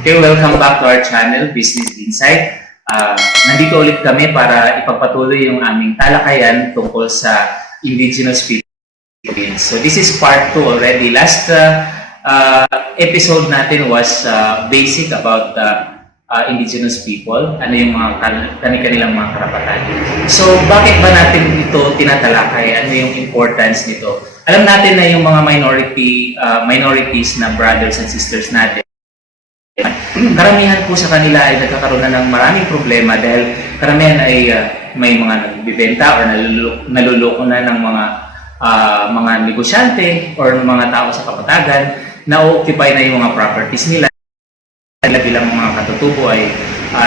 Okay, welcome back to our channel, Business Insight. Nandito ulit kami para ipagpatuloy yung aming talakayan tungkol sa indigenous people. So this is part 2 already. Last episode natin was basic about indigenous people, ano yung mga kanilang mga karapatan. So bakit ba natin ito tinatalakay? Ano yung importance nito? Alam natin na yung mga minorities na brothers and sisters natin, karamihan po sa kanila ay nagkakaroon na ng maraming problema dahil karamihan ay may mga nagbibenta or naluloko na ng mga negosyante or mga tao sa kapatagan na occupy na yung mga properties nila bilang mga katutubo ay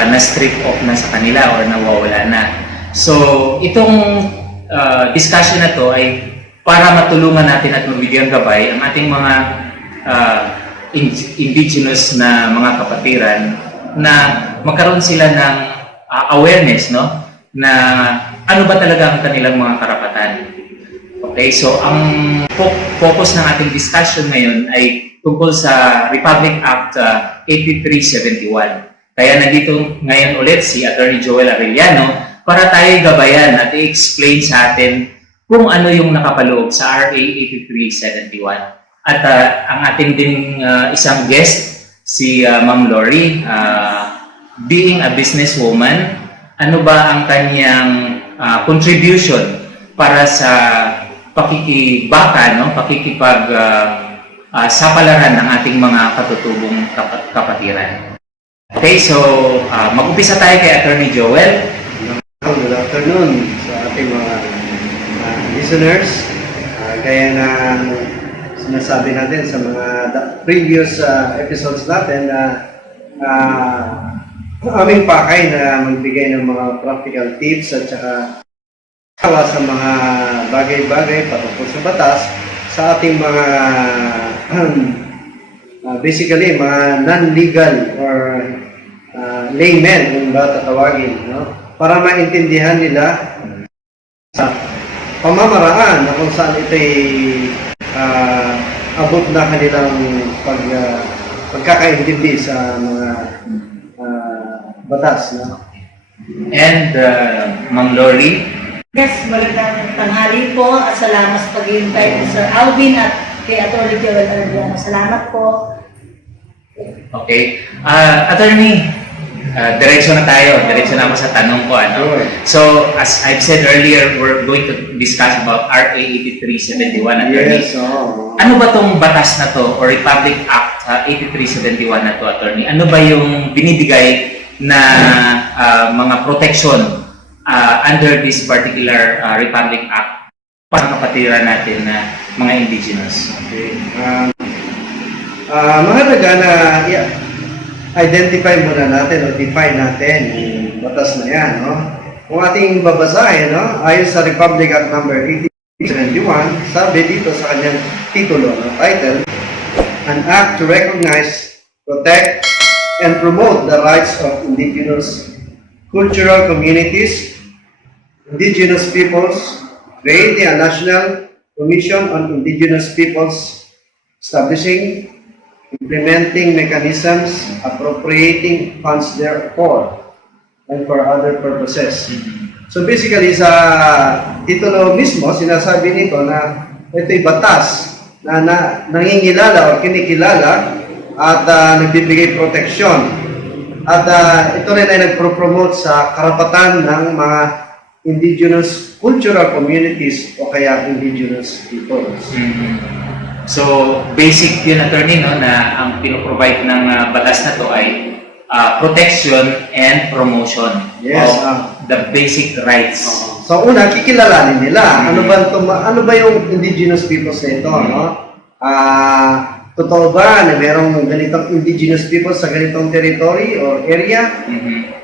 na-strip off na sa kanila or nawawala na. So itong discussion na to ay para matulungan natin at mabigyan gabay ang ating mga indigenous na mga kapatiran na magkaroon sila ng awareness, no, na ano ba talaga ang kanilang mga karapatan. Okay, so ang focus ng ating discussion ngayon ay tungkol sa Republic Act 8371. Kaya nandito ngayon ulit si Attorney Joel Arellano para tayo gabayan at i-explain sa atin kung ano yung nakapaloob sa RA 8371. At ang ating ding isang guest, si Ma'am Lori, being a businesswoman, ano ba ang kanyang contribution para sa pakikibaka, no? Sapalaran ng ating mga katutubong kapatiran. Okay, so mag-upisa tayo kay Attorney Joel. Good afternoon sa ating mga listeners. Gaya ng sinasabi natin sa mga previous episodes natin na aming pakay na magbigay ng mga practical tips at saka sa mga bagay-bagay patungkol sa batas sa ating mga basically mga non-legal or laymen kung ba tatawagin, no? Para maintindihan nila sa pamamaraan na kung saan ito'y abot na kanilang pagkakaintindi sa mga batas. No? And Ma'am Lori. Yes, magandang tanghali po at salamat sa pag-i-invite ni Sir Alvin at kay Atty. Joel Arellano. Salamat po. Okay. Attorney, diretso na tayo. Diretso na ako sa tanong ko. Ano? So, as I've said earlier, we're going to discuss about RA 8371. Attorney. Yes, Ano ba tong batas na to or Republic Act 8371 na to, Attorney? Ano ba yung binibigay na mga protection under this particular Republic Act para kapatiran natin na mga indigenous? Okay. Mahalaga na identify muna natin o define natin yung batas na yan. No? Kung ating babasahin, no? Ayon sa Republic Act number 8371, sabi dito sa kanyang titulo, no? Title, an act to recognize, protect, and promote the rights of indigenous cultural communities, indigenous peoples, creating a national commission on indigenous peoples, establishing, implementing mechanisms, appropriating funds therefor, and for other purposes. So basically, sa titulo mismo, sinasabi nito na ito'y batas na nangingilala o kinikilala at nagbibigay proteksyon. At ito rin ay nagpro-promote sa karapatan ng mga indigenous cultural communities o kaya indigenous peoples. So, basic yun, Attorney, no, na ang pinoprovide ng batas na to ay protection and promotion of the basic rights. So, una, kikilalanin nila. Ano ba yung indigenous peoples na ito? No? Totoo ba na merong ganitong indigenous peoples sa ganitong territory or area?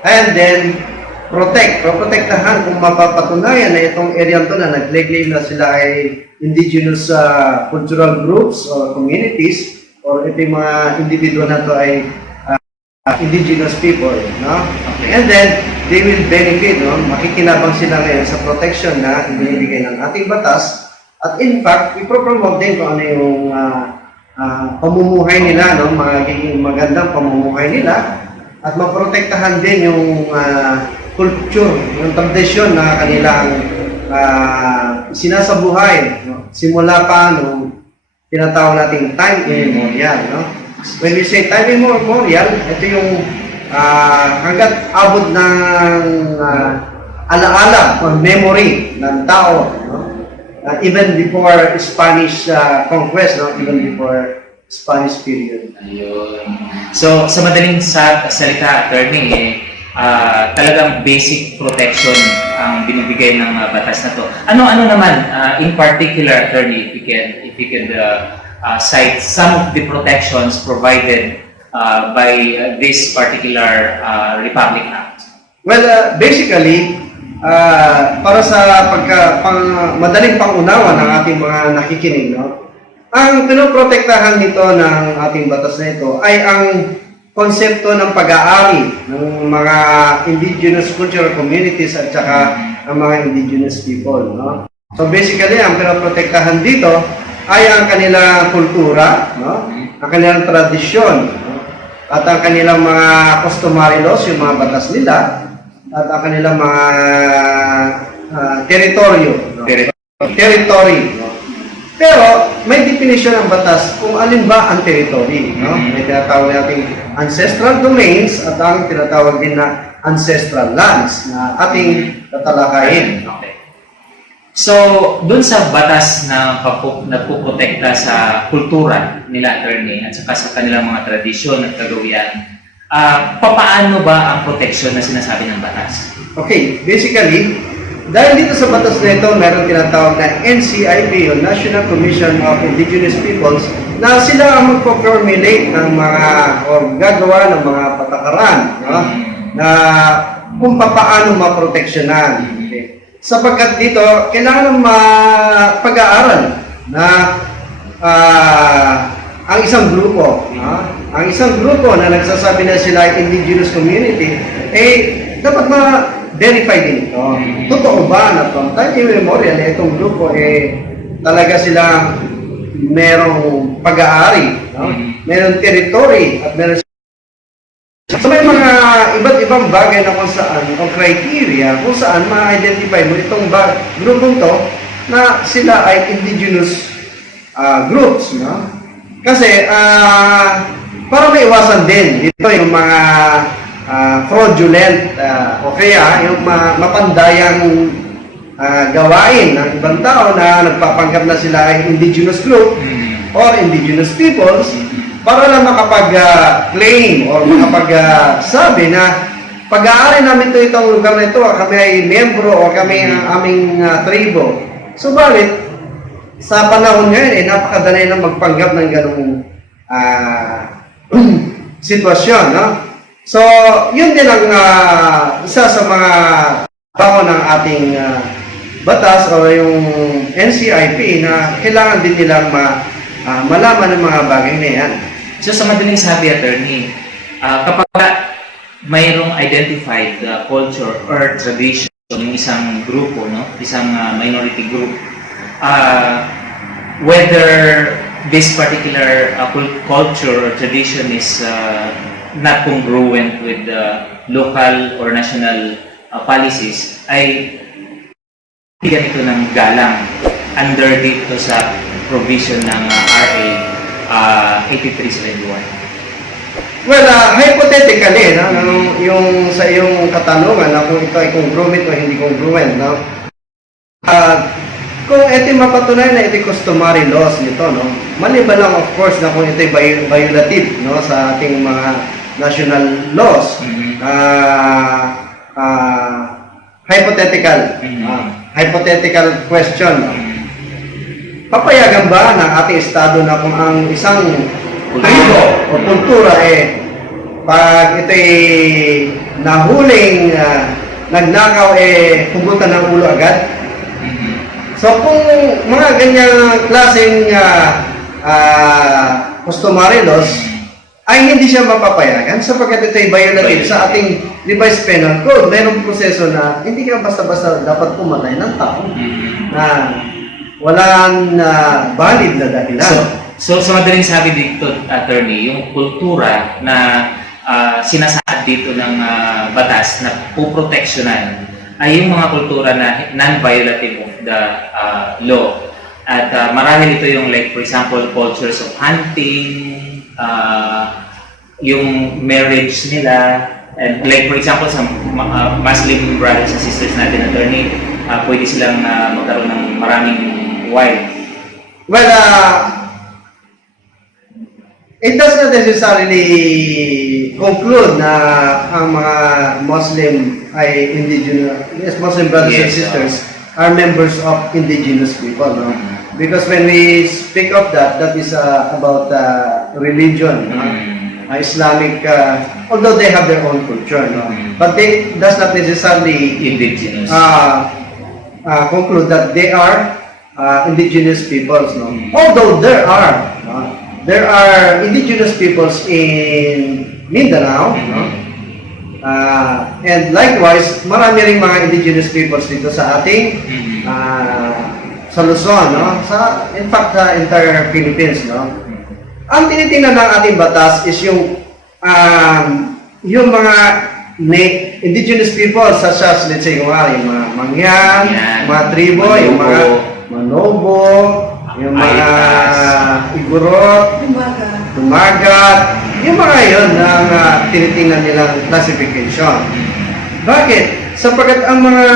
And then, protektahan kung mapapatunayan na itong area to na nag-claim na sila ay indigenous cultural groups or communities or itong mga individual na to ay indigenous people, no? Okay. And then they will benefit, no? Makikinabang sila ngayon sa protection na ibinibigay ng ating batas at in fact, ipropromote din kung ano yung pamumuhay nila, no? Magiging magandang pamumuhay nila at maprotektahan din yung culture, yung tradisyon na kanilang sinasabuhay, no? Simula pa nung tinatawag nating time immemorial, no? When we say time immemorial, ito yung hanggat abot ng alaala or memory ng tao, no? Even before Spanish conquest, no? Even before Spanish period. Ayun. So, sa madaling salita, attorney, talagang basic protection ang binibigay ng batas na to. Ano naman, in particular, attorney, if you could cite some of the protections provided by this particular Republic Act? Well, basically, para sa madaling pangunawa ng ating mga nakikinig, no? Ang pinoprotektahan nito ng ating batas na ito ay ang konsepto ng pag-aari ng mga indigenous cultural communities at saka ang mga indigenous people, no? So basically, ang pinoprotektahan dito ay ang kanilang kultura, no? Ang kanilang tradisyon, no? At ang kanilang mga customary laws, yung mga batas nila, at ang kanilang mga teritoryo, no? Territory, no? Pero may definition ng batas kung alin ba ang territory, no? May tinatawag nating ancestral domains at ang tinatawag din na ancestral lands na ating tatalakayin. Okay. So, dun sa batas na nagpuprotekta sa kultura nila, attorney, at saka sa kanilang mga tradisyon at kagawian, papaano ba ang protection na sinasabi ng batas? Okay, basically, dahil dito sa batas na ito, meron tinatawag na NCIP, o National Commission of Indigenous Peoples, na sila ang magpo-formulate ng mga, o gagawa ng mga patakaran, no? Na kung paano maproteksyonan. Okay. Sapagkat dito, kailangan ng pag-aaral na ang isang grupo, ang isang grupo na nagsasabi na sila ay indigenous community, dapat verify din ito. Totoo ba na from time immemorial, itong grupo talaga sila merong pag-aari, no? Merong territory, at meron. So may mga iba't ibang bagay na kung saan, o criteria, kung saan ma-identify mo itong grupong to na sila ay indigenous groups, no? Kasi para maiwasan din ito yung mga fraudulent o kaya yung mapandayang gawain ng ibang tao na nagpapanggap na sila ay indigenous group or indigenous peoples para lang makapag-claim or makapag-sabi na pag-aari namin itong lugar na ito, kami ay membro o kami ang aming tribo. Subalit, sa panahon ngayon, napakadali na magpanggap ng ganung sitwasyon, no? So, yun din ang isa sa mga bango ng ating batas o yung NCIP na kailangan din nilang malaman ng mga bagay na yan. So, sa madaling sabi, attorney, kapag mayroong identified culture or tradition ng isang grupo, no? Isang minority group, whether this particular culture or tradition is not congruent with the local or national policies, ay bigyan ito ng galang under dito sa provision ng RA 8371. Well, hypothetically, no, yung sa iyong katanungan na kung ito ay congruent o hindi congruent, no? Kung ito mapatunayan na ito customary laws nito, no? Maliban lang of course na kung ito ay violative, no, sa ating mga national laws. Hypothetical question, no? Papayagan ba ng ating estado na kung ang isang tribo o kultura pag ito'y nahuling nagnakaw hugutan ng ulo agad? So kung mga ganyang klaseng customary laws ay hindi siya mapapayagan sapagkat ito'y violative sa ating revised penal code. Mayroong proseso na hindi ka basta-basta dapat pumatay ng tao na walang valid na dahilan. So sa madaling sabi dito, attorney, yung kultura na sinasaad dito ng batas na puproteksyonan ay yung mga kultura na non-violative of the law. At marahil ito yung like for example, cultures of hunting, yung marriage nila, and like for example sa Muslim brothers and sisters natin, attorney, pwede silang magkaroon ng maraming wife. Well, it does not necessarily conclude na ang mga Muslim ay indigenous, yes, Muslim brothers and Yes, sisters are members of indigenous people, no? Because when we speak of that, that is about religion, no? Islamic, although they have their own culture, no? But they does not necessarily Indigenous. conclude that they are indigenous peoples, no? Although there are indigenous peoples in Mindanao, no? And likewise, marami ring mga indigenous peoples dito sa ating sa Luzon, no? In fact, sa entire Philippines, no? Ang tinitingnan ng ating batas is yung mga indigenous people such as, let's say, yung mga Mangyan, mga tribo, yung mga Manobo, yung mga Igorot, Tumagat, yung mga yun ang tinitingnan nilang classification. Bakit? Sapagkat ang mga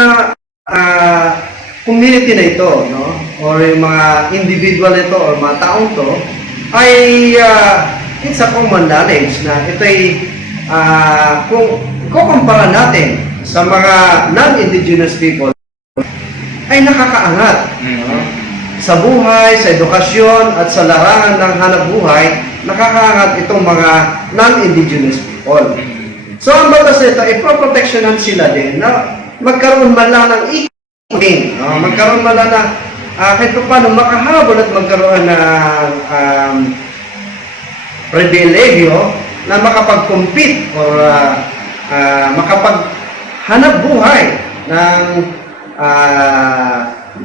community na ito, no, or yung mga individual ito or mga taong to, ay it's a common knowledge na ito ay kung kukumpara natin sa mga non-indigenous people ay nakakaangat, no? Sa buhay, sa edukasyon at sa larangan ng hanap buhay, nakakaangat itong mga non-indigenous people. So ang batas nito, iproproteksyonan sila din na magkaroon man lang ng equity, no? Magkaroon man lang ng kahit paano makahabol at magkaroon ng pribilegyo na makapag-compete or makapaghanap buhay ng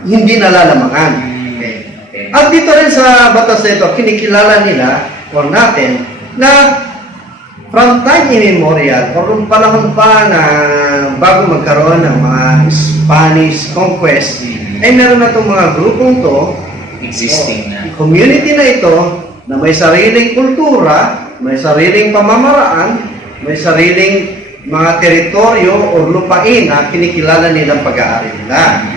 hindi nalalamangan. Okay. At dito rin sa batas na ito, kinikilala nila or natin na from time immemorial or nung panahon pa na bago magkaroon ng mga Spanish conquest, ay meron na itong mga grupong to, Existing na. community na ito, na may sariling kultura, may sariling pamamaraan, may sariling mga teritoryo o lupain na kinikilala nilang pag-aari nila.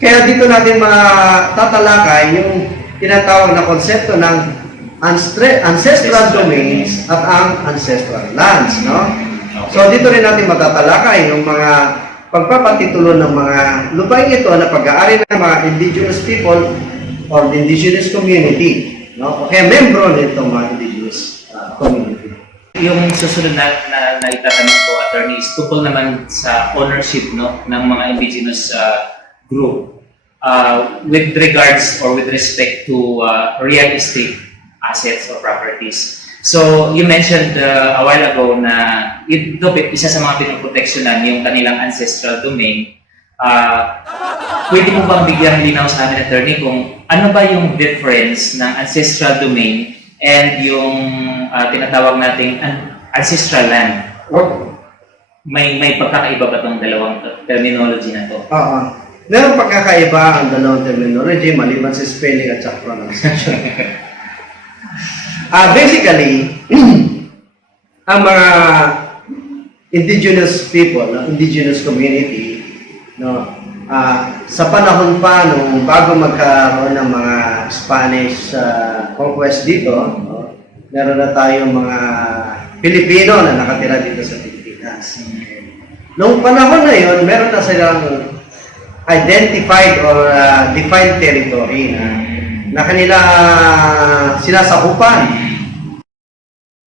Kaya dito natin matatalakay yung tinatawag na konsepto ng ancestral domains at ang ancestral lands, no? So dito rin natin matatalakay yung mga pagpapatitulo ng mga lupain ito na pag-aari ng mga indigenous people or the indigenous community, no? Kaya membro nito mga indigenous community. Yung susunod na itatanong ko, attorney, is tungkol naman sa ownership, no, ng mga indigenous group with regards or with respect to real estate assets or properties. So, you mentioned a while ago na ito, isa sa mga pinoproteksyonan yung kanilang ancestral domain. Pwede mo bang bigyan linaw sa amin, attorney, kung ano ba yung difference ng ancestral domain and yung tinatawag nating ancestral land? May pagkakaiba ba itong dalawang terminology na to? Meron pagkakaiba ang dalawang terminology maliban sa spelling at sa pronunciation. Basically, ang mga indigenous people, indigenous community, no, sa panahon pa nung bago magkaroon ng mga Spanish conquest dito, no, meron na tayong mga Pilipino na nakatira dito sa Pilipinas. Noong panahon na yun, meron na silang identified or defined territory na kanila sinasakupan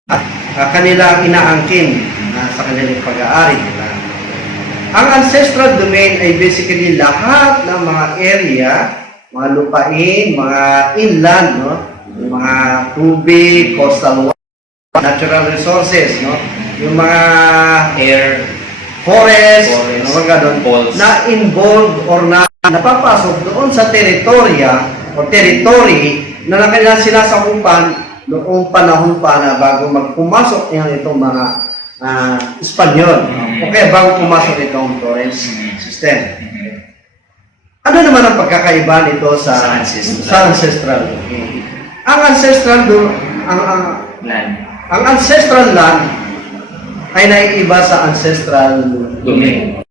at kanilang inaangkin sa kanilang pag-aari nila. Ang ancestral domain ay basically lahat ng mga area, mga lupain, mga inland, no? Mga tubig, coastal water, natural resources, no? Yung mga air, forest, mga ganun, na involved or na napapasok doon sa teritorya o territory na kanilang sinasakupan noong panahon pa na bago magpumasok itong mga Espanyol. O kaya bago pumasok itong Torres system. Ano naman ang pagkakaiba nito Sa sa ancestral. ancestral? Ang ancestral Land. ang ancestral land ay naiiba sa ancestral Domain.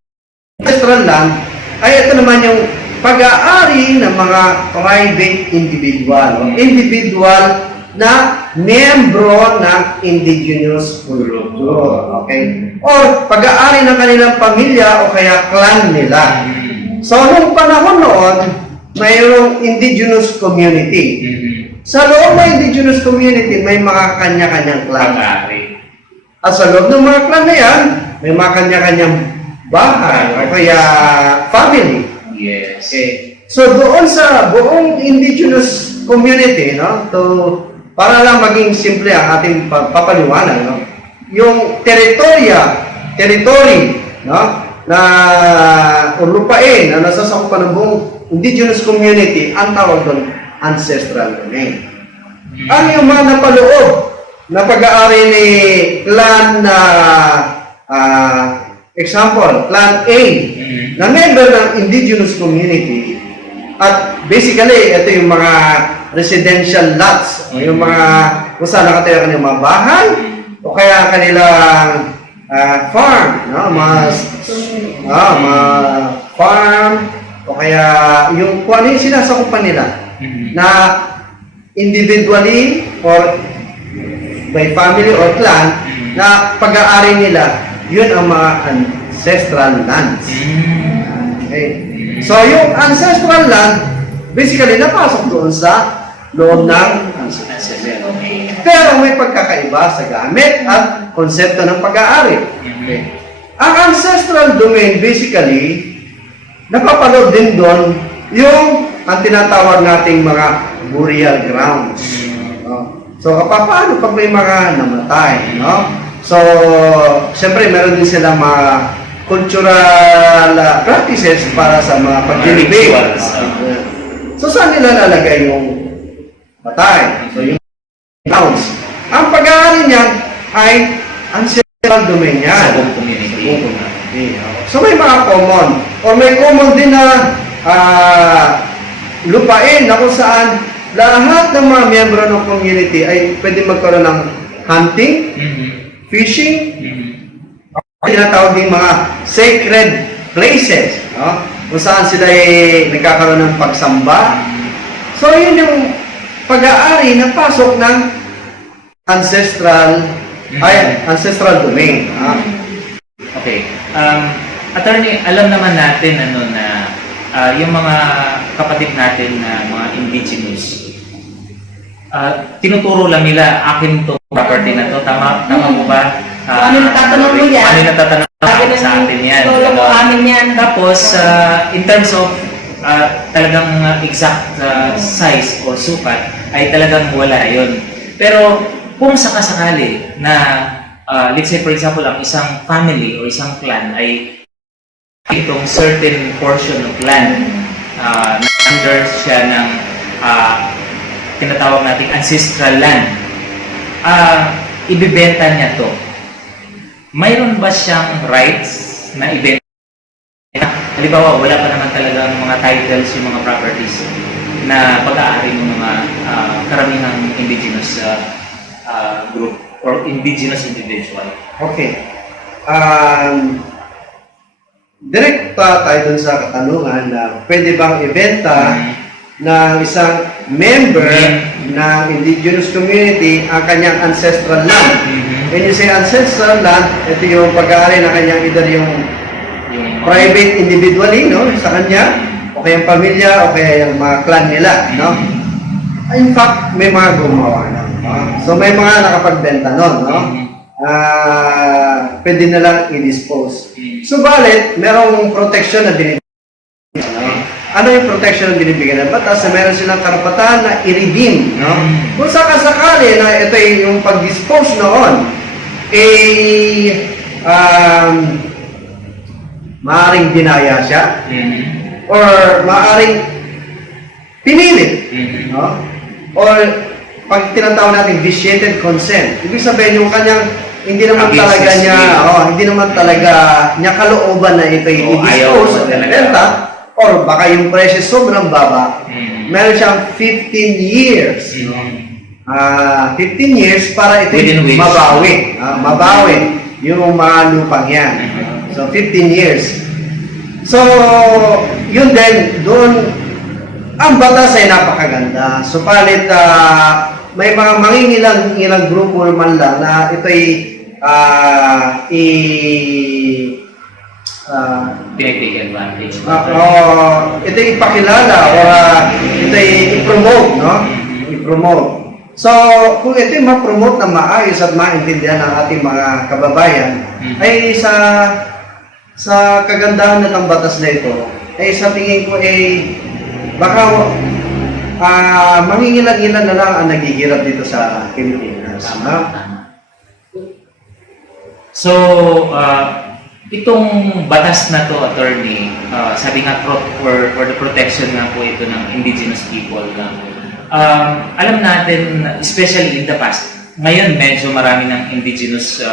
ancestral land ay ito naman yung pag-aari ng mga private individual o individual na miyembro ng indigenous culture. Okay? Or pag-aari ng kanilang pamilya o kaya clan nila. So, nung panahon noon, mayroong indigenous community. Sa loob ng indigenous community, may mga kanya-kanyang clan. Pag-aari. At sa loob ng mga clan na yan, may mga kanya-kanyang bahay o kaya family. Yes. Okay. So doon sa buong indigenous community, no, para lang maging simple ang ating papaliwanag, no, yung territory, no, na o lupain na nasasakupan ng buong indigenous community, ang tawag doon ancestral domain. Ano yung mga napaloob na pag-aari ni clan na example, clan A, na member ng indigenous community, at basically, ito yung mga residential lots, o yung mga kung saan nakatayo kanilang mga bahay, o kaya kanilang farm, no? mga farm, o kaya yung kung ano yung sinasakupan nila, na individually or by family or clan, na pag-aari nila, yun ang mga ancestral lands. Okay. So, yung ancestral land, basically, napasok doon sa loob ng ancestral. Pero may pagkakaiba sa gamit at konsepto ng pag-aari. Okay. Ang ancestral domain, basically, napapaloob din doon yung ang tinatawag nating mga burial grounds. So, paano pag may mga namatay, no? So, siyempre, meron din silang mga cultural practices para sa mga pagdilibig. So, saan nila lalagay yung matay? So, yung grounds. Ang pag-aari niyan ay ancestral domain yan. Sa buong community. So, may mga common. Or may common din na lupain na kung saan lahat ng mga miyembro ng community ay pwede magkaroon ng hunting, fishing, tinatawag din mga sacred places, no? Kung saan sila ay nagkakaroon ng pagsamba. So, yun yung pag-aari na pasok ng ancestral domain. Okay. Attorney, alam naman natin na yung mga kapatid natin na mga indigenous, tinuturo lang nila, akin to property na to, tama mo ba? Ano natatanong mo yan? Ano natatanong sa atin yan? Lolo mo amin yan. Tapos, in terms of talagang exact size or sukat, ay talagang wala yon. Pero kung sakasakali na, let's say for example, ang isang family o isang clan ay itong certain portion of land, under siya ng tinatawag nating ancestral land, ibibenta niya to. Mayroon ba siyang rights na ibenta? Halimbawa, wala pa naman talagang mga titles, yung mga properties na pag-aari ng mga karamihang indigenous group or indigenous individual. Okay. Direct pa tayo dun sa katanungan na pwede bang ibenta ng isang member ng indigenous community ang kanyang ancestral land. When you say ancestral land, ito yung pag-aari na kanyang either yung private individually, no, sa kanya, o kaya yung pamilya, o kaya yung mga clan nila, no. In fact, may mga gumawa na. So may mga nakapagbenta nun, no. Pwede na lang i-dispose. Subalit, merong protection na binibigyan. Ano yung protection na binibigyan ng batas? Na meron silang karapatan na i-redeem. No? Kung sakasakali na ito yung pag-dispose noon, maaaring dinaya siya, or maaaring pinilit. No? or pag tinatawag natin vitiated consent, ibig sabihin yung kanyang hindi naman Against talaga his niya, will. hindi naman talaga niya kalooban na ito Oo, ayaw i-dispose mo o talaga. ibenta, or baka yung presyo sobrang baba, meron siyang 15 years. Mm. 15 years para ito Within which? mabawi yung mga lupang yan. So, 15 years. So, yun din, doon, ang batas ay napakaganda. Supalit, may mga mangingilang grupo naman lang na ito ay Tinitake advantage. ito ay ipakilala or ito ay i-promote, no? I-promote. So, kung ito ay ma-promote na maayos at maintindihan ng ating mga kababayan, ay sa kagandahan na ng batas na ito, ay sa tingin ko ay baka mangingilan-ilan na lang ang naghihirap dito sa Pilipinas. No? So, itong batas na to, attorney, sabi nga for the protection nga po ito ng indigenous people na alam natin, especially in the past, ngayon medyo marami ng indigenous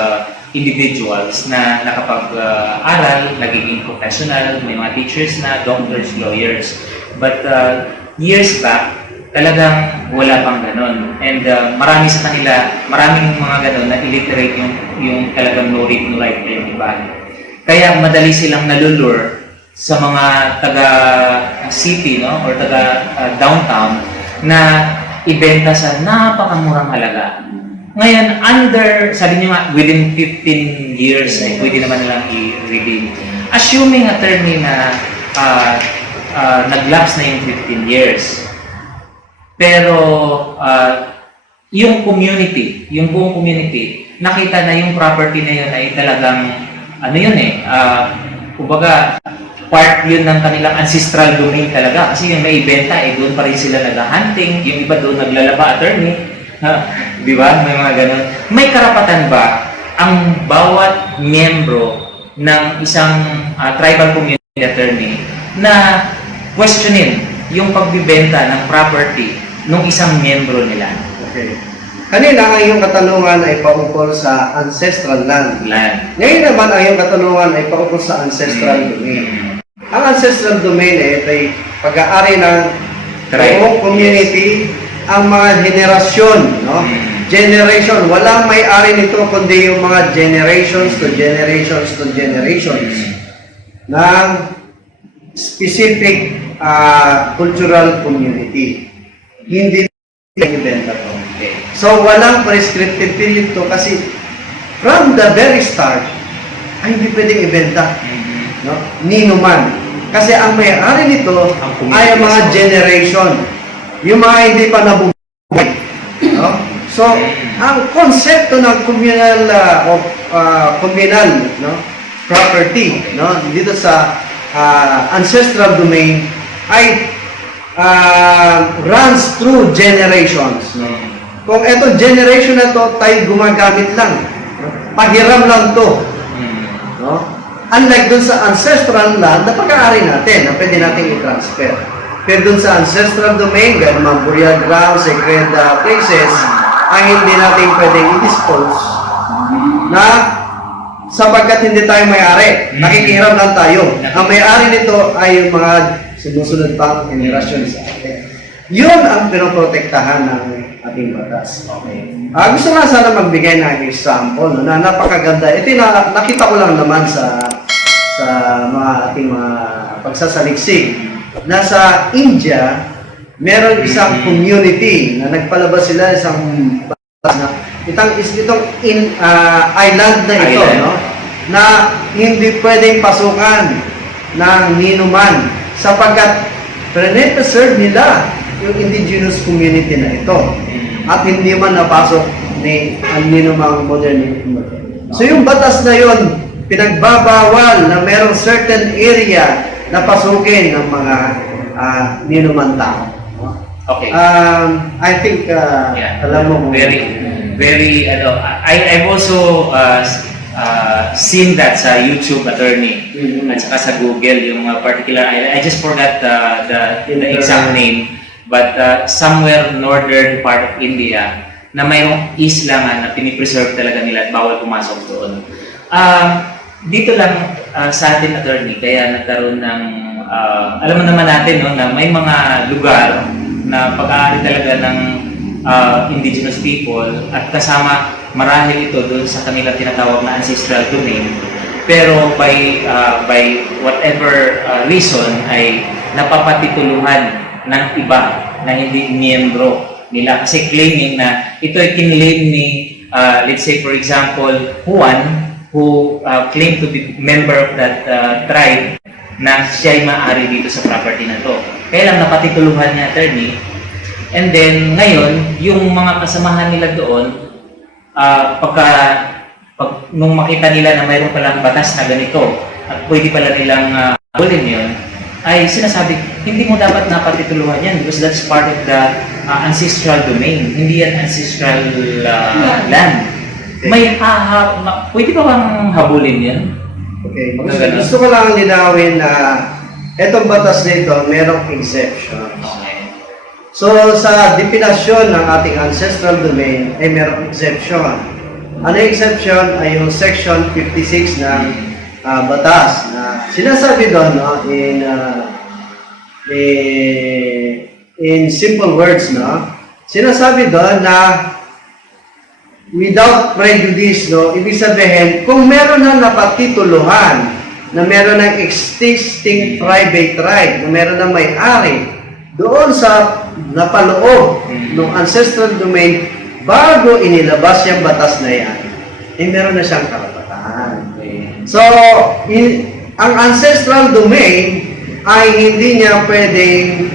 individuals na nakapag-aral, nagiging professional, may mga teachers na, doctors, lawyers. But years back, talagang wala pang ganon. And marami sa kanila, maraming mga ganon na illiterate yung talagang no read, no write yung iba. Kaya madali silang nalulure sa mga taga-city, no? Or taga-downtown na ibenta sa napakamurang halaga. Ngayon, sabi niyo nga, within 15 years, ay pwede naman nilang i-redeem. Assuming, attorney, na nag-lapse na yung 15 years, pero yung community, yung buong community, nakita na yung property na yun ay talagang, kumbaga, part yun ng kanilang ancestral domain talaga. Kasi yung may ibenta, doon pa rin sila nag-hunting, yung iba doon naglalaba, attorney. Di ba? May mga ganun. May karapatan ba ang bawat miyembro ng isang tribal community, attorney, na questionin yung pagbibenta ng property ng isang miyembro nila? Okay. Kanina ang iyong katanungan ay paukol sa ancestral land. Ngayon naman ang iyong katanungan ay paukol sa ancestral domain. Ang ancestral domain ay pag-aari ng buong community, ang mga henerasyon, no? Generation, walang may-ari nito kundi yung mga generations to generations to generations ng specific cultural community. Hindi ibenta to. So, walang prescriptive period to kasi from the very start, ay hindi pwedeng ibenta. No? Nino man. Kasi ang may-ari nito ay ang mga generation. Yung mga hindi pa nabubuhay. No? So, ang konsepto ng communal property, no, dito sa ancestral domain ay runs through generations. Kung eto generation na to, tayo gumagamit lang. Pahiram lang to. No? Unlike dun sa ancestral land na pag-aari natin, na pwede natin i-transfer. Pero dun sa ancestral domain, ganun mga burial grounds, sacred places, ang hindi natin pwedeng i-dispose na sapagkat hindi tayo may-ari. Nakikihiram lang tayo. Ang may-ari nito ay yung mga sumusunod pang generasyon sa atin. Yun ang pinoprotektahan ng ating batas. Gusto nga sana magbigay ng example, no, na napakaganda. Ito nakita ko lang naman sa mga ating mga pagsasaliksik. Nasa India, meron isang community na nagpalabas sila isang batas na itong island na ito, no, na hindi pwedeng pasukan ng ninuman sapagkat pre-preserve nila yung indigenous community na ito at hindi man napasok ni ninumang modern. So yung batas na yun, pinagbabawal na merong certain area na pasukin ng mga ninumang tao. Okay. I think, alam mo kung... Very, I've also seen that sa YouTube, attorney, at saka sa Google, yung particular island. I just forgot the exact name. but somewhere northern part of India na mayroong isla nga na pinipreserve talaga nila at bawal pumasok doon. Dito lang sa atin, attorney, kaya nagkaroon ng, alam mo naman natin, no, na may mga lugar na pag-aari talaga ng indigenous people at kasama marahil ito doon sa kanilang tinatawag na ancestral domain. Pero by whatever reason ay napapatituluhan ng iba na hindi miyembro nila kasi claiming na ito ay kinlaim ni let's say for example Juan who claimed to be member of that tribe na siya ay maaari dito sa property na to. Kaya lang napatituluhan niya, attorney. And then ngayon yung mga kasamahan nila doon nung makita nila na mayroon palang batas na ganito at pwede pala nilang hulin yun, ay sinasabi, hindi mo dapat napatituluhan yan because that's part of the ancestral domain. Hindi yan ancestral land. May pwede pa bang habulin yan? Okay. Gusto ko lang linawin na itong batas na ito, merong exception. Okay. So, sa definasyon ng ating ancestral domain ay merong exception. Ano yung exception? Ay yung section 56 ng batas na sinasabi doon, no, in simple words, no, sinasabi doon na without prejudice, no, ibig sabihin, kung meron na napatituluhan na meron ng existing private right, na meron ng may-ari doon sa napaloob ng ancestral domain bago inilabas yung batas na yan, meron na siyang karapatan. Okay. So, ang ancestral domain ay hindi niya pwedeng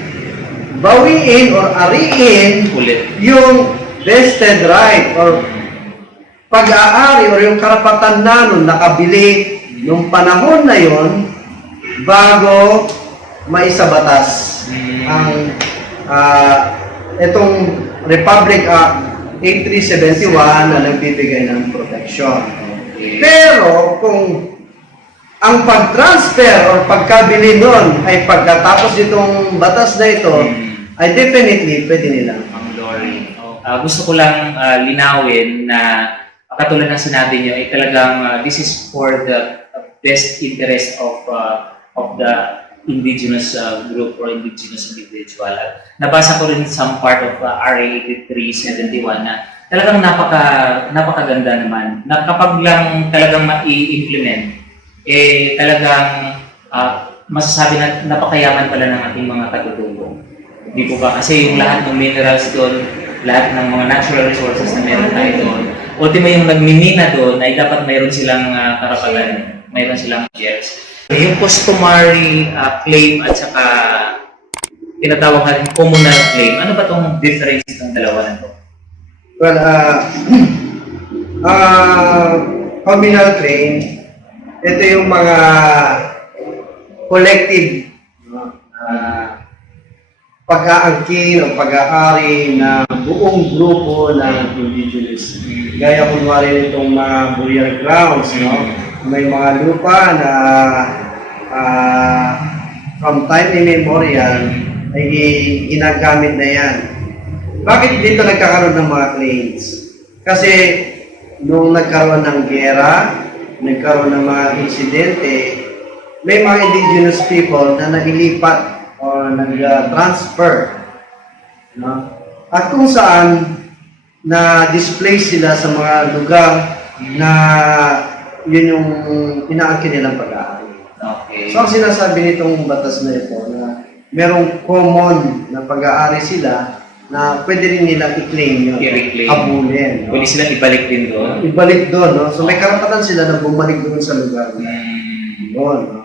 bawiin or ariin Ulit. yung vested right or pag-aari or yung karapatan na nung nakabili nung panahon na yon bago maisabatas ang itong Republic Act 8371 na nagbibigay ng protection. Pero kung ang pag-transfer or pagkabili nun ay pagkatapos itong batas na ito, ay definitely pwede nila. Ang Lori. Gusto ko lang linawin na katulad ng sinabi niyo ay talagang this is for the best interest of the indigenous group or indigenous individual. Nabasa ko rin some part of RA 8371 na talagang napakaganda naman na kapag lang talagang mai-implement talagang masasabi na napakayaman pala ng ating mga katutubo. Di po ba? Kasi yung lahat ng minerals doon, lahat ng mga natural resources na meron tayo doon, ultimo yung nagmimina doon ay dapat mayroon silang karapatan, mayroon silang shares. Yung customary claim at saka tinatawag natin communal claim, ano ba itong difference ng dalawa na ito? Well, communal claim, ito yung mga collective pag-aangkin o pag-aari ng buong grupo ng indigenous. Gaya kunwari nitong mga burial grounds, no? May mga lupa na from time immemorial ay ginagamit na yan. Bakit dito nagkakaroon ng mga claims? Kasi nung nagkaroon ng gera, nagkaroon ng mga insidente, may mga indigenous people na nailipat o nag-transfer. No? At kung saan na-displace sila sa mga lugar na yun yung inaangkin nilang pag-aari. Okay. So ang sinasabi nitong batas na ito na merong common na pag-aari sila na pwede rin nilang i-claim yun. I-reclaim. Habulin. No? Pwede silang ibalik din doon. Ibalik doon. No? So may karapatan sila na bumalik doon sa lugar na yun. No?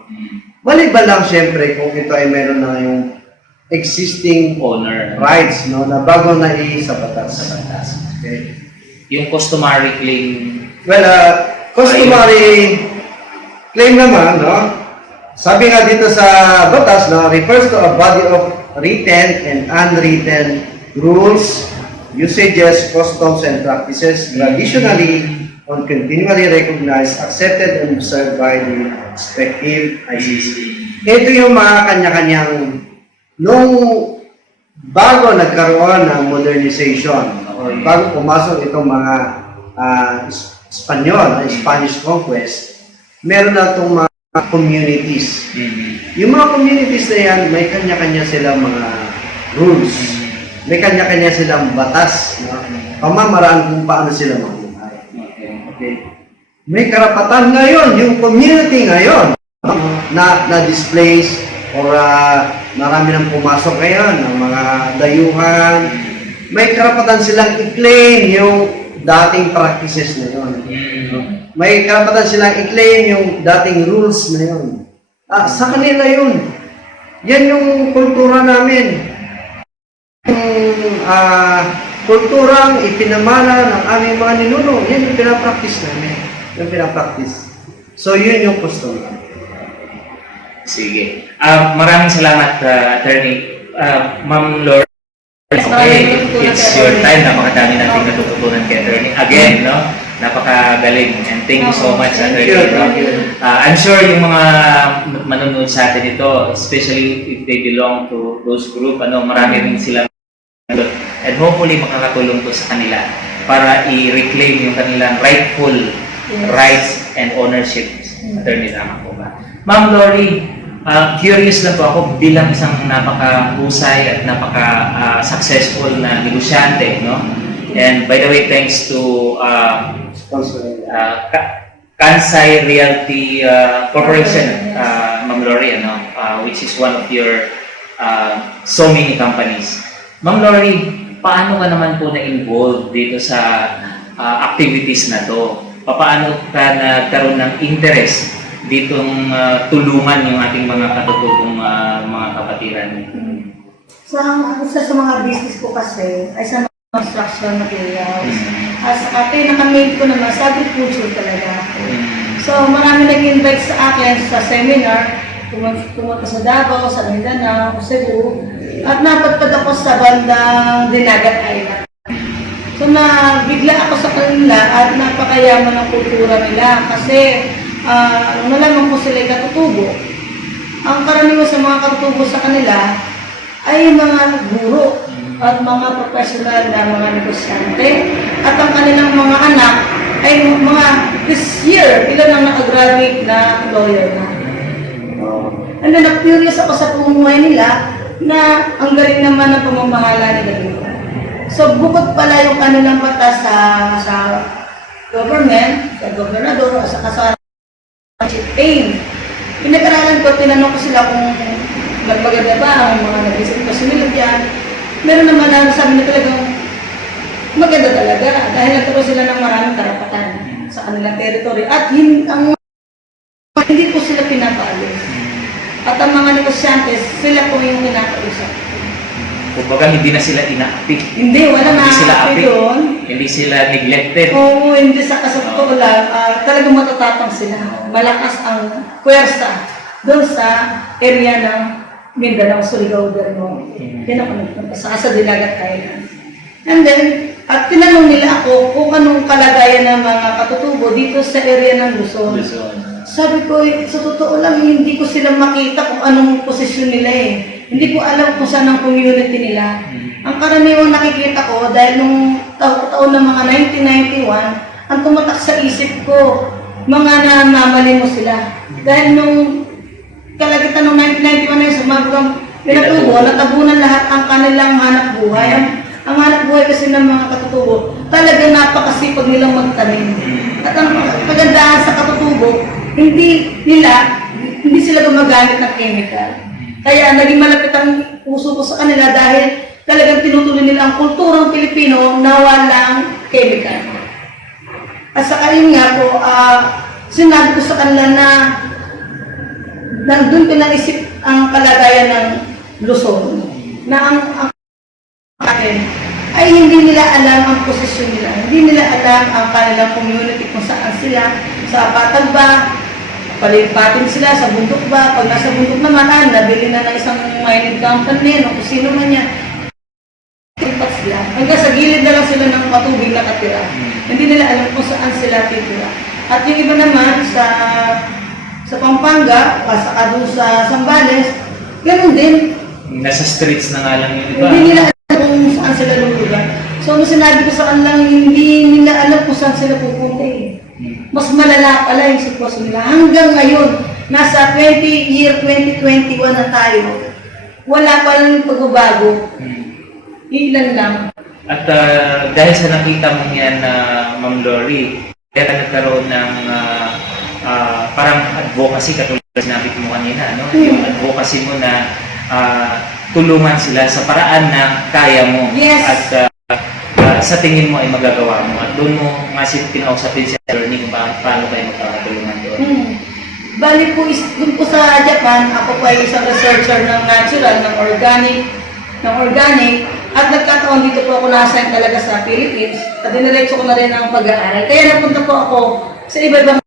Maliban lang siyempre kung ito ay meron na yung existing Owner. rights no, na bago na sa batas. Okay. Yung customary claim, Well, customary claim naman, no? Sabi nga dito sa batas, no, refers to a body of written and unwritten rules, usages, customs, and practices traditionally and continually recognized, accepted, and observed by the respective ICC. Ito yung mga kanya-kanyang nung bago nagkaroon ng modernization, o bago pumasok itong mga Espanyol, Spanish conquest, meron na itong mga communities. Yung mga communities na yan, may kanya-kanya silang mga rules. May kanya-kanya silang batas. No? Pamamaraan kung paano sila mabuhay. Okay. May karapatan ngayon, yung community ngayon, na-displace or marami nang pumasok ngayon ng mga dayuhan. May karapatan silang i-claim yung dating practices na yun. May karapatan silang i-claim yung dating rules na yun. Sa kanila yun. Yan yung kultura namin. Yung kulturang ipinamana ng aming mga ninuno, yan yung pinapractice namin. Yung pinapractice. So yun yung custom namin. Sige. Maraming salamat, Attorney. Ma'am Laura. Okay, it's your time. Napakadami natin natututunan kay Attorney. Again, no? Napakagaling. And thank you so much, Attorney. Thank you. I'm sure yung mga manonood sa atin ito, especially if they belong to those group, marami rin sila. And hopefully makakatulong to sa kanila para i-reclaim yung kanilang rightful rights and ownership. Attorney, tama po ba? Ma'am Lori, curious lang po ako bilang isang napaka-husay at napaka-successful na negosyante, no? And by the way, thanks to Kansai Realty Corporation, Ma'am Lori, which is one of your so many companies. Ma'am Lori, paano ka naman po na-involve dito sa activities na to? Paano ka nagkaroon ng interest ditong tulungan yung ating mga katutubong mga kapatiran? Sa mga business ko kasi, ay sa mga construction materials. Sa pinaka-main ko naman, sa agriculture talaga ako. So marami nag-invite sa akin sa seminar, pumunta sa Davao, sa Mindanao, Cebu, at napadpad ako sa bandang Dinagat Island. So bigla ako sa kanila at napakayaman ng kultura nila kasi nalaman ko sila katutubo. Ang karaniwan sa mga katutubo sa kanila ay mga guro at mga professional na mga negosyante at ang kanilang mga anak ay mga this year, ilan ang nakagraduate na lawyer na. And then na-curious ako sa pamumuhay nila na ang galing naman ng pamamahala nila dito. So bukod pala yung kanilang batas sa government, sa gobernador, sa chief aim. Pinag-aralan ko, tinanong ko sila kung magaganda ba ang mga nag-isip ko nila dyan. Meron naman na sabi na talagang maganda talaga dahil nagkaroon sila ng maraming karapatan sa kanilang territory at hindi po sila pinapaalis. At ang mga negosyante, sila po yung pinakausap. Kumbaga, hindi na sila ina-apik. Hindi, wala na sila apik doon. Hindi sila neglected. Oo, hindi sa kasapto lang. Talagang matatapang sila. Malakas ang puwersa doon sa area ng Mindanao, Surigao del Norte. Yan ako nagpunta sa Dinagat Island. And then, at tinanong nila ako kung anong kalagayan ng mga katutubo dito sa area ng Luzon. Sabi ko, sa totoo lang, hindi ko sila makita kung anong posisyon nila eh. Hindi ko alam kung saan ang community nila. Ang karaniwang nakikita ko, dahil nung taon ng mga 1991, ang tumatak sa isip ko, mga nanamali mo sila. Dahil nung kalagitan ng 1991 na yun, sumagang pinatubo, natabunan lahat ang kanilang hanap buhay. Ang hanap buhay kasi ng mga katutubo, talagang napakasipag nilang magtanim. At ang kagandahan sa katutubo, hindi sila gumagamit ng chemical. Kaya naging malapit ang puso ko sa kanila dahil talagang tinutuloy nila ang kulturang Pilipino na walang chemical. At saka yun nga po, sinabi ko sa kanila na nandun ko naisip ang kalagayan ng Luzon na ang akin ay hindi nila alam ang posisyon nila. Hindi nila alam ang kanilang community kung saan sila, sa patag ba, palipatin sila sa bundok ba, pag nasa bundok naman, nabili na ng isang mining company, kung sino man yan. Lipat sila. Hanggang sa gilid na lang sila ng matubig na katira. Hindi nila alam kung saan sila titira. At yung iba naman sa Pampanga, saka doon sa Zambales, ganoon din. Nasa streets na nga lang yung iba. Hindi nila alam kung saan sila lulugar. So, nung sinabi ko sa kanila, hindi nila alam kung saan sila pupunta eh. Mas malala pala yung sitwasyon nila. Hanggang ngayon, nasa 2021 na tayo, wala pa rin pagbabago. Ilan lang. At dahil sa nakita mo yan na Ma'am Lori, kaya ka nagkaroon ng parang advocacy, katulad na sinabi mo kanina, no? Yung advocacy mo na tulungan sila sa paraan na kaya mo. Yes. At sa tingin mo ay magagawa mo. At doon mo nga pinausapin si attorney kung paano kayo magkakatulungan doon. Bali po, dun po sa Japan, ako po ay isang researcher ng natural, ng organic, at nagkataon dito po ako na-assign talaga sa Philippines, at diniretso ko na rin ang pag-aaral. Kaya napunta po ako sa iba-ibang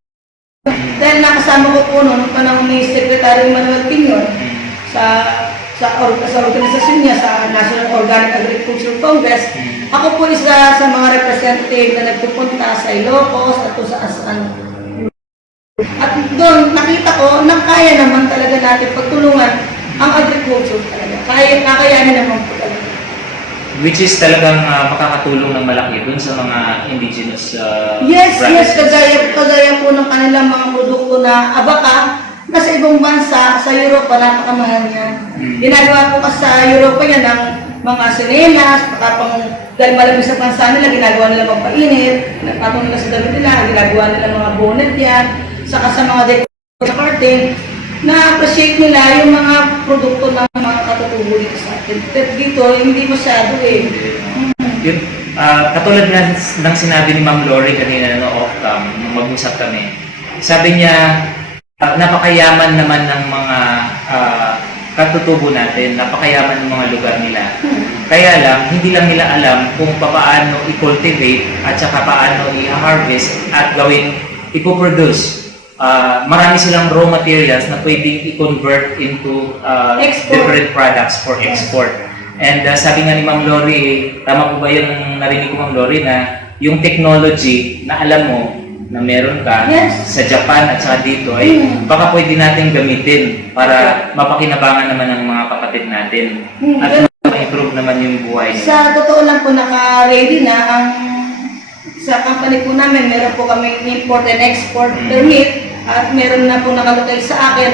dahil nakasama ko po noon nung panahon ni Secretary Manuel Piñon sa organisasyon niya sa National Organic Agriculture Congress. Ako po isa sa mga representative na nagpupunta sa Ilocos at kung saan. At doon nakita ko na kaya naman talaga natin pagtulungan ang agriculture talaga. Kakayanin naman po talaga. Which is talagang makakatulong ng malaki dun sa mga indigenous Yes, practices. kagaya po ng kanilang mga produkto na abaka, nasa ibang bansa, sa Europa, napakamahal niyan. Ginagawa po kasi sa Europa yan ng mga sinelas, dahil malamig sa bansa nila, ginagawa nila magpainit, nagpatong nila sa damit nila, ginagawa nila mga bonnet yan, saka sa mga decor sa curtain, na-appreciate nila yung mga produkto ng mga katutubo dito sa atin. Pero dito, hindi masyado eh. Yun, katulad ng sinabi ni Ma'am Lori kanina no, off-cam, nung mag-usap kami, sabi niya, napakayaman naman ng mga katutubo natin, napakayaman ng mga lugar nila. Kaya lang, hindi lang nila alam kung paano i-cultivate at saka paano i-harvest at gawing ipoproduce. Marami silang raw materials na pwedeng i-convert into different products for export. And sabi nga ni Ma'am Lori, tama po ba yung narinig ko Ma'am Lori na yung technology na alam mo na meron ka sa Japan at saka dito ay baka pwede natin gamitin para mapakinabangan naman ng mga kapatid natin at ma-improve naman yung buhay nila. Sa totoo lang po, naka-ready na ang sa company po namin, meron po kami import and export permit at meron na po nakalagay sa akin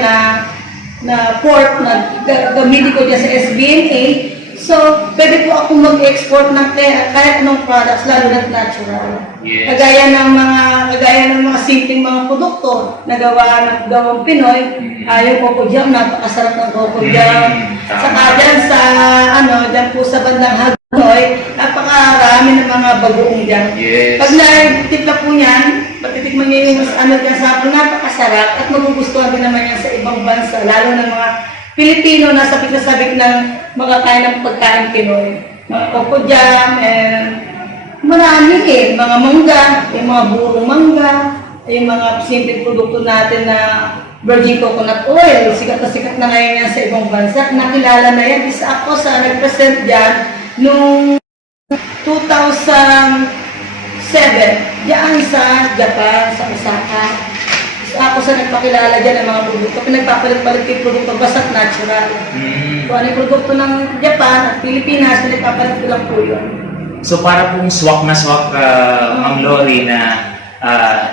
na port na gamitin ko dyan sa SBNA. So, pwede po ako mag-export ng kahit anong products, lalo na natural. Yes. Kagaya ng mga simpleng mga produkto na gawang Pinoy, yung coco jam, napakasarap ng coco jam. Saka dyan dyan po sa bandang Hanoi, napakarami ng mga bagoong dyan. Yes. Pag na-tipla po yan, patitikman niyo yung dyan sa hapon, napakasarap at magugustuhan din naman yan sa ibang bansa, lalo ng mga Pilipino na sabik ng makakain ng pagkain Pinoy. Mga coco jam, and marami mga mangga, yung mga burong mangga, yung mga simple produkto natin na virgin coconut oil, sikat na ngayon yan sa ibang bansa. Nakilala na yan. Isa ako sa nag-present dyan noong 2007, diyan sa Japan, sa Osaka. Ako sa nagpakilala dyan ng mga produkto. Pinagpapalit-palit yung produkto basta't natural. Kung ano yung produkto ng Japan at Pilipinas, pinagpapalit ko lang po yun. So para pong swak na swak, Ma'am Lori, na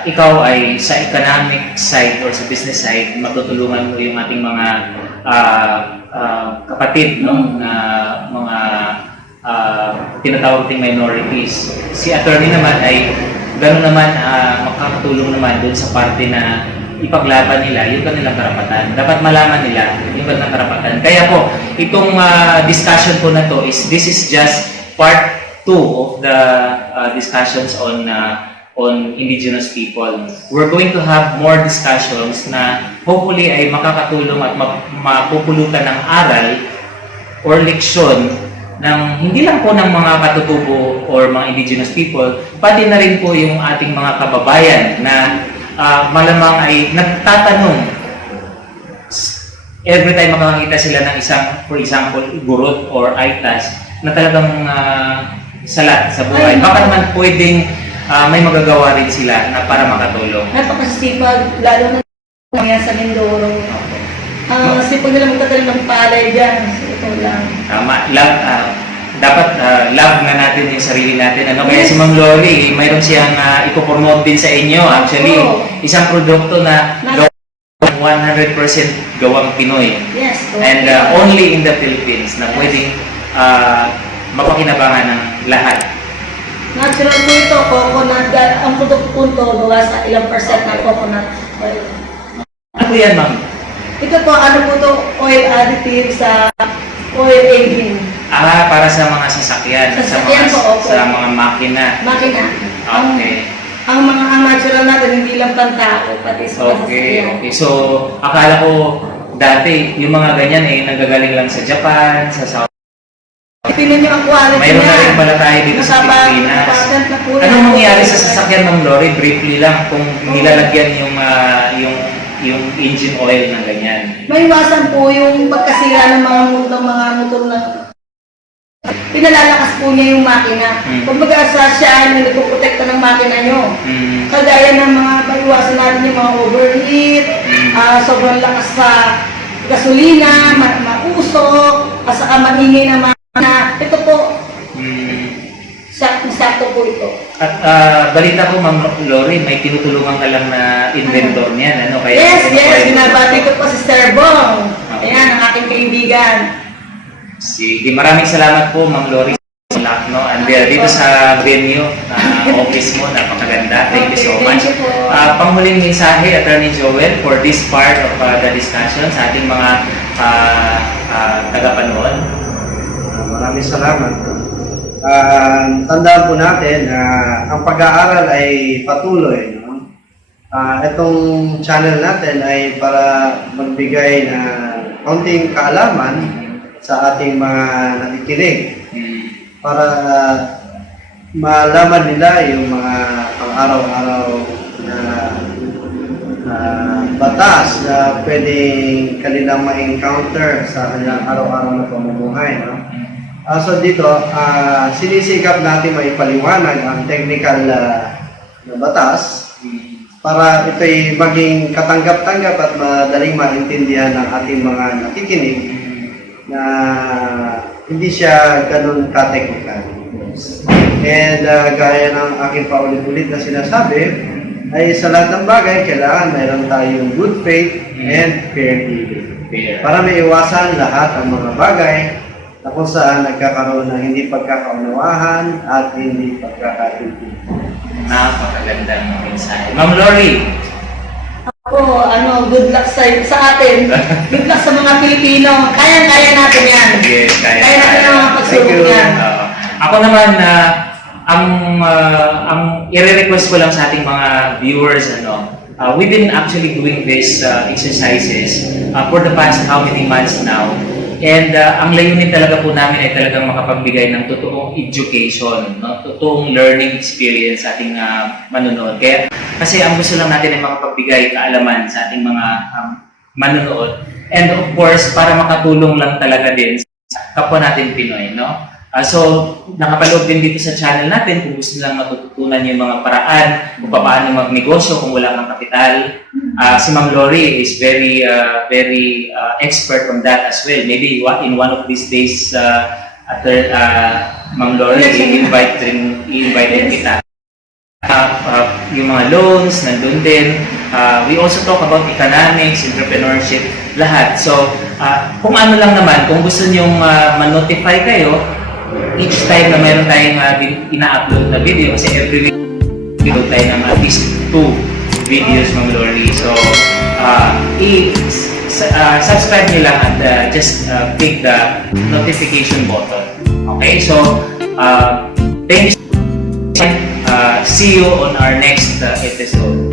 ikaw ay sa economic side or sa business side, matutulungan mo yung ating mga kapatid, no? Na mga tinatawag ting minorities. Si attorney naman ay gano'n naman makakatulong naman doon sa parte na ipaglaban nila yung kanilang karapatan. Dapat malaman nila yung kanilang karapatan. Kaya po, itong discussion po na to this is just part 2 of the discussions on indigenous people. We're going to have more discussions na hopefully ay makakatulong at mapupulutan ng aral or leksyon ng hindi lang po ng mga katutubo or mga indigenous people, pati na rin po yung ating mga kababayan na malamang ay nagtatanong every time makakita sila ng isang, for example, gurot or aitas na talagang salat sa buhay. Baka naman pwedeng may magagawa rin sila na para makatulong. Napakasipag, lalo na sa Mindoro. Sipag nila magtatanim ng palay dyan. totoo lang. Tama, dapat love na natin yung sarili natin. Ano kaya si Ma'am Lori, mayroon siyang ipopromote din sa inyo. Actually, Oo. isang produkto na 100% gawang Pinoy. Yes. And only in the Philippines na pwedeng mapakinabangan ng lahat. Natural po ito, coconut. Ang produkto po ito, gawa sa ilang percent ng coconut oil. Ano yan, Ma'am? Ito po, ano po ito, oil additive sa oil aging. Para sa mga sasakyan, Sasakyan po, opo. sa mga makina. Makina. Okay. Ang natural natin, hindi lang pantao, pati sa sasakyan. Okay. So, akala ko dati, yung mga ganyan nanggagaling lang sa Japan, sa South. Tingnan niyo ang quality Mayroon na niya. rin pala tayo dito sa Pilipinas. Nakapatent na po yan. Anong mangyayari sa sasakyan ng Lori? Briefly lang, kung nilalagyan yung engine oil ng ganyan. May iwasan po yung pagkasira ng mga motor na pinalalakas po niya yung makina. Kumbaga sa siya yung nagpoprotekta ng makina nyo. Kagaya ng mga maiwasan natin yung mga overheat, sobrang lakas sa gasolina, mausok, at saka maingay na makina. Ito po, sakto po ito. At balita ko, Ma'am Lori, may tinutulungan ka lang na inventor niyan. Ano? Kaya Yes, binabati ko po si Sir Bong. Ayan, ang aking kaibigan. Sige, maraming salamat po, Ma'am Lori. No? And dito sa venue, office mo, napakaganda. Thank you so much. Thank you po. Panghuling mensahe, Attorney Joel, for this part of the discussion sa ating mga tagapanood. Maraming salamat. Tandaan po natin na ang pag-aaral ay patuloy. No? Itong channel natin ay para magbigay na konting kaalaman sa ating mga nakikinig para malaman nila yung mga pang-araw-araw na batas na pwedeng kanilang ma-encounter sa kanilang araw-araw na pamumuhay. No? So dito, sinisikap natin maipaliwanag ang technical na batas para ito'y maging katanggap-tanggap at madaling maintindihan ng ating mga nakikinig na hindi siya ganun ka-technical. And gaya ng aking paulit-ulit na sinasabi, ay sa lahat ng bagay, kailangan mayroon tayong good faith and fair dealing. Para may iwasan lahat ng mga bagay na kung saan nagkakaroon ng hindi pagkakaunawahan at hindi pagkakaintindihan. Napakagandang mensahe. Ma'am Lori, Ako, good luck sa atin. Good luck sa mga Pilipino. Kaya natin yan. yes, Kaya natin ang mga pagsubok Thank you. yan. Ako naman, ang i-request ko lang sa ating mga viewers, we've been actually doing these exercises for the past how many months now. And ang layunin talaga po namin ay talagang makapagbigay ng totoong education, no? Totoong learning experience sa ating manonood. Kasi ang gusto lang natin ay makapagbigay kaalaman sa ating mga manonood. And of course, para makatulong lang talaga din sa kapwa natin Pinoy, no? So, nakapaloob din dito sa channel natin kung gusto nilang matututunan yung mga paraan kung paano magnegosyo kung wala kang kapital. Si Ma'am Lori is very expert on that as well. Maybe in one of these days, Ma'am Lori, i-invite din kita. Yung mga loans, nandun din. We also talk about economics, entrepreneurship, lahat. So, kung ano lang naman, kung gusto nyong ma-notify kayo, each time na mayroon tayong ina-upload na video, kasi every week upload tayo ng at least 2 videos, Ma'am Lori. So, subscribe nyo lang at just click the notification button. Okay? So, thank you. See you on our next episode.